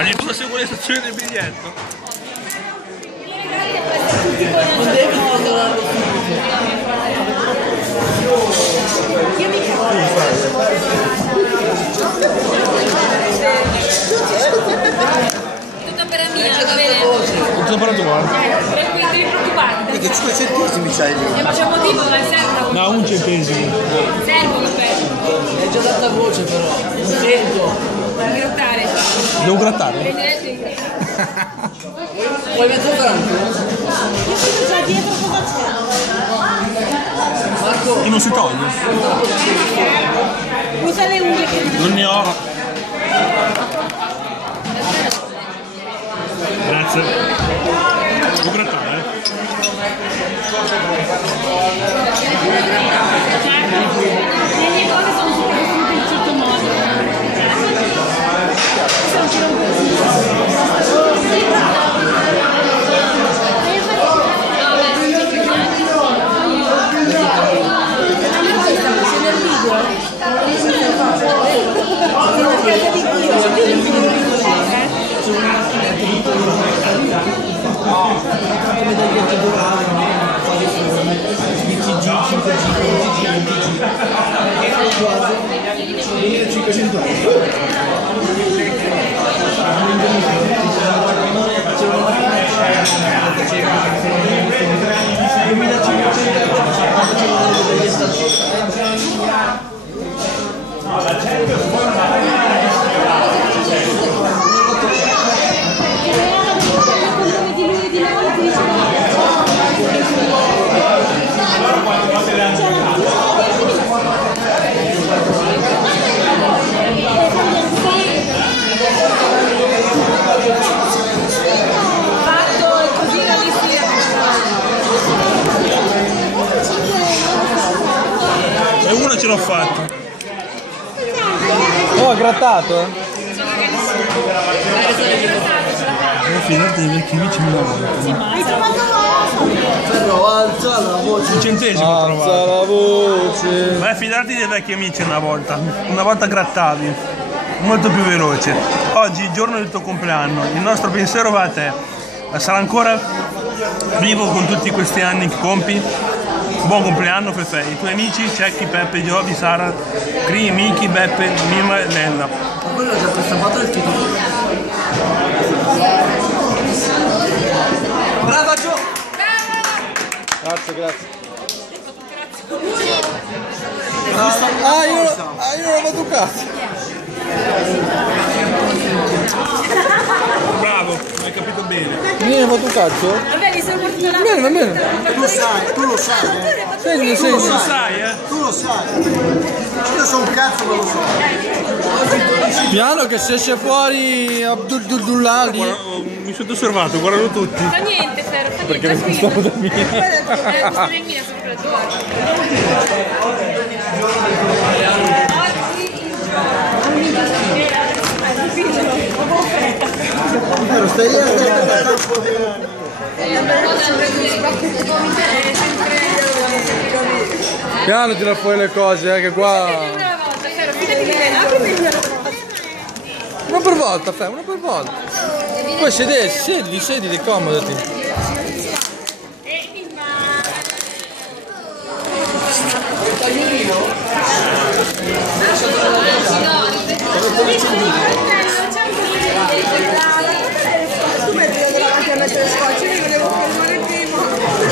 Addirittura seguo le stazioni del biglietto. Non devi controllarlo Tutto per amica, va bene? Tutto per la tua? Devi preoccuparti. che 5 centesimi c'hai lì. Ma c'è un motivo, ma servono. No, un centesimo. Servono per. Hai già data voce però. Non sento. Devi grattare. Devo grattare? Vuoi mezzo franco? Io sono già dietro cosa c'è? Marco. E non si toglie. Usa le unghie che Non ne ho. Grazie. Devo grattare? Le mie cose sono state costruite in un certo modo. E una ce l'ho fatta. Oh, ha grattato, Devo fidarti di vecchi amici una volta. Però alza la voce. Un centesimo ho Alza trovato. la voce. Vai a fidarti dei vecchi amici una volta. Una volta grattavi. Molto più veloce. Oggi, il giorno del tuo compleanno, il nostro pensiero va a te. Sarà ancora vivo con tutti questi anni che compi? Buon compleanno Fefe, i tuoi amici Cecchi, Peppe, Giovi, Sara, Cri, Miki, Beppe, Mima e Lella. Ma quello già stampato il titolo. Brava Gio! Grazie, grazie. Io non ho fatto un cazzo. Bravo, hai capito bene. Io non ho fatto un cazzo? Vabbè, mi sono portato là. Va bene. Tu lo sai, Segni, Tu segni. lo sai, Tu lo sai. Io so un cazzo ma lo so. Piano che se esce fuori Abdul lì. Mi sono osservato, guardano tutti. Fa niente, Ferro, fa niente. Perché non stavo da mia. Questa è mia, sono per tua. Però stai lì. Piano tira fuori le cose, che qua. Una volta, Ferro, fidati di me, Una per volta, fai, una per volta. Poi siediti, accomodati.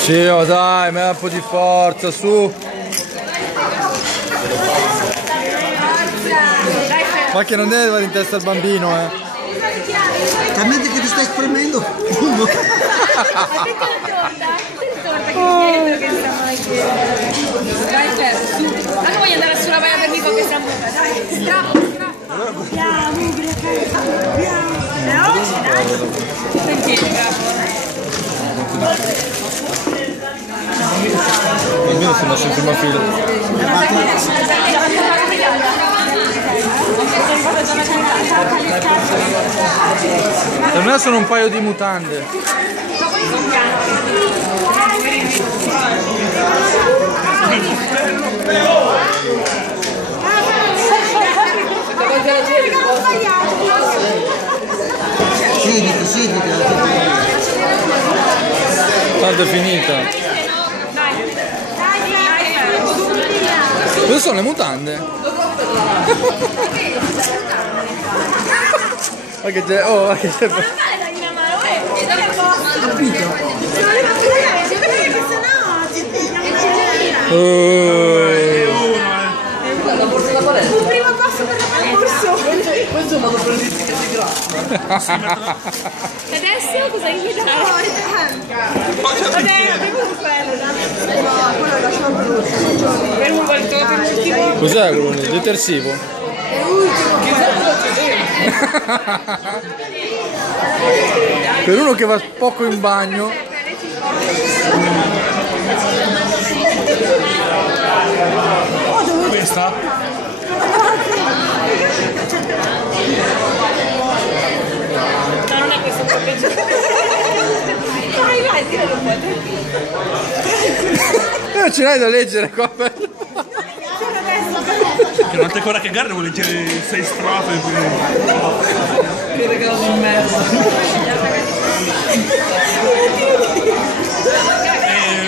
Sì, oh, dai, metti un po' di forza, su. Ma che non deve arrivare in testa al bambino, Talmente che ti stai spremendo. Dai, Ferro, su. Ma non voglio andare sulla baia per Nico che sta muovendo. Dai, strappa. Andiamo, ubriacare, andiamo. Veloce, dai. Perché, Il bambino si è messo in prima fila. Per me sono un paio di mutande. Tanto è finita. Dove sono le mutande? Ma che c'è? Oh, ma che c'è? Un primo passo per la palestra. Questo è un modo per dirti che sei grasso. Adesso cosa invita? Vabbè, abbiamo quello, quello lasciamo per l'ultimo. Per un volto l'ultimo. Cos'è quello lì? Detersivo? Per uno che va poco in bagno. Questa? No, non è questo il peggio. Vai, tiralo un po'. Ce l'hai da leggere qua. Che non ti ancora che Garre vuole leggere 6 strofe. Che regalo di merda.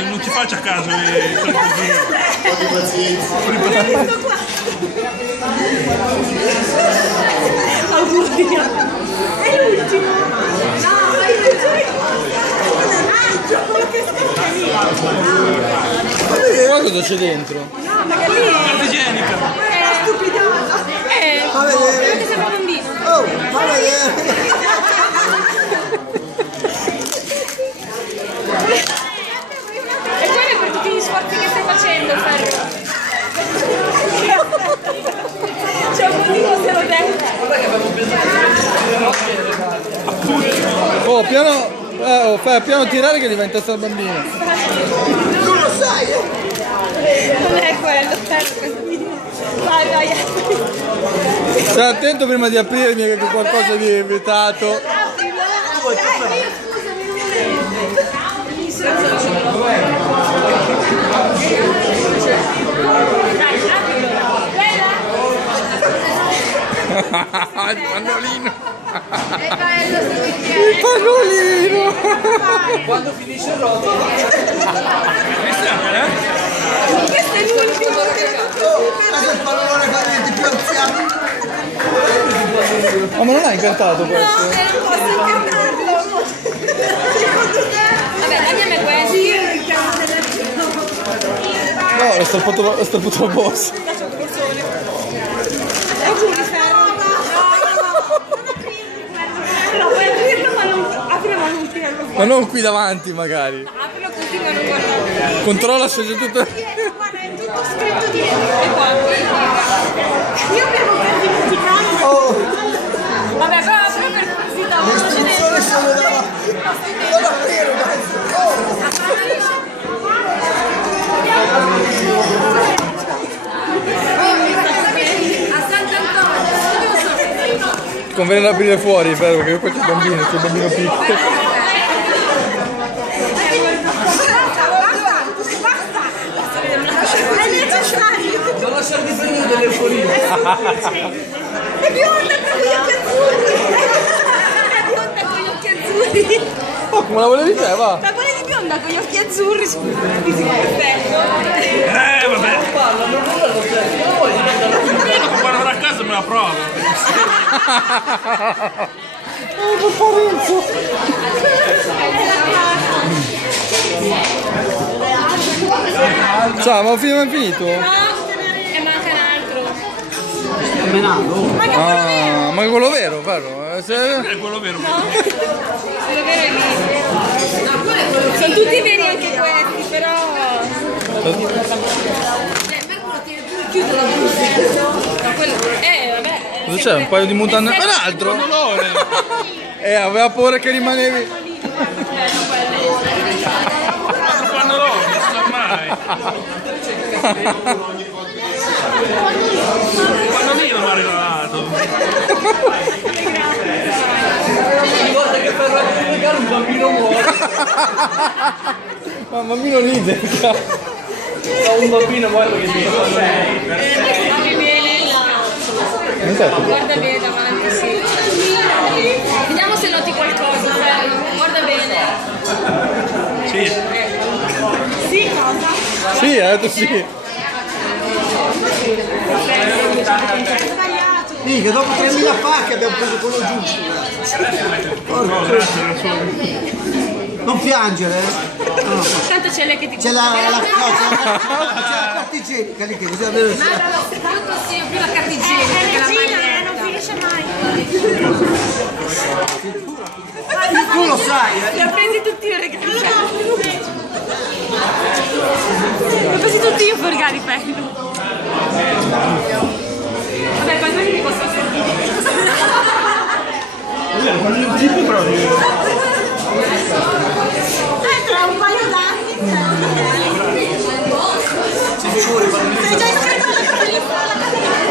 Non ci faccia caso così. Un po' di pazienza. Auguri. È l'ultimo. No, quello che scocca lì. Guarda cosa c'è dentro. No, magari lì Carta igienica. è stupidata. Fa vedere. Che sembra un bambino. Oh, fa vedere. E quello è per tutti gli sforzi che stai facendo, Ferro. C'è un motivo se lo detto. Oh, piano tirare che gli va in testa al bambino. Non lo sai, Non è quello, Ferro. Vai, vai. Stai attento prima di aprirmi che c'è qualcosa di vietato. Il pannolino. Il pannolino. quando finisce il rotolo. Questo è l'ultimo. Questo è il pallone con i denti più anziani. Ma non hai incantato questo? Non posso incartarlo. Vabbè, dammi questi. No, lo strappato la borsa. Auguri, Ferro. No, puoi aprirlo ma non tirarlo fuori. Ma non qui davanti magari. Aprilo così ma non guardare. Controlla se c'è tutto. Guarda, è tutto scritto dietro. E qua. Io avevo per dimenticato. Oh, Vabbè, però apro per curiosità. le istruzioni sono davanti. Non aprire, dai. A Sant'Antonio. Conviene aprire fuori, però, perché qua c'è il bambino piccolo. È necessario. Non lasciare di più dell'euforia. È bionda con gli occhi azzurri. È bionda con gli occhi azzurri. Oh, come la volevi te, va? Ma quella di bionda con gli occhi azzurri. Perfetto. Vabbè. Quando guarderò a casa me la provo. Ciao, ma film è finito? No, e manca un altro. Ah, ma è quello vero, vero? È quello vero. Quello vero è lì. Sono tutti veri anche questi, però. Vabbè. Cosa c'è? Un paio di mutande? Un altro? Aveva paura che rimanevi. Quando lo non so mai. Quando lì non mi ha regalato. Ogni volta che Ferro apre il regalo un bambino muore. Ma un bambino ride. Un bambino muore perché si fa Guarda bene davanti, sì. Vediamo se noti qualcosa. Guarda bene. Sì. Sì, ha detto sì. Mica, dopo 3.000 pacche abbiamo preso quello giusto. No, grazie, da solo. Non piangere, No. Tanto c'è lei che ti C'è la carta igienica lì che bisogna avere. io consiglio più la carta igienica che la maglietta. Non finisce mai. Tu lo sai, Li ho presi tutti io, ragazzi. Li ho presi tutti io i furgani, bello. Vabbè, quando mi posso Quando il tipo però Tra un paio d'anni. Sei già iscritto alla capolista?